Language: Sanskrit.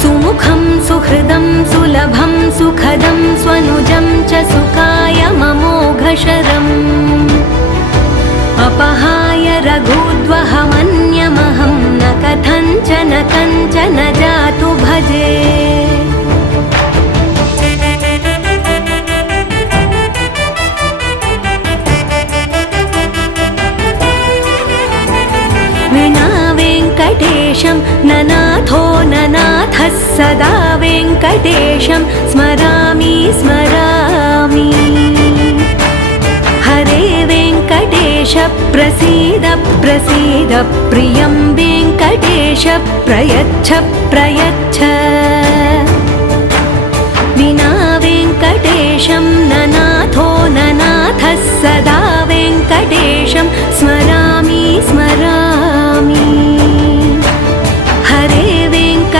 सुमुखं सुहृदं सुलभं सुखदं स्वनुजं च सुखाय ममोघशरम् अपहाय रघुद्वहमन्यमहं न कथञ्चन जातु भजे। विना वेङ्कटेशं ननाथो ननाथः सदा वेङ्कटेशं स्मरामि स्मरामि। हरे वेङ्कटेश प्रसीद प्रसीद प्रियं वेङ्कटेश प्रयच्छ प्रयच्छ।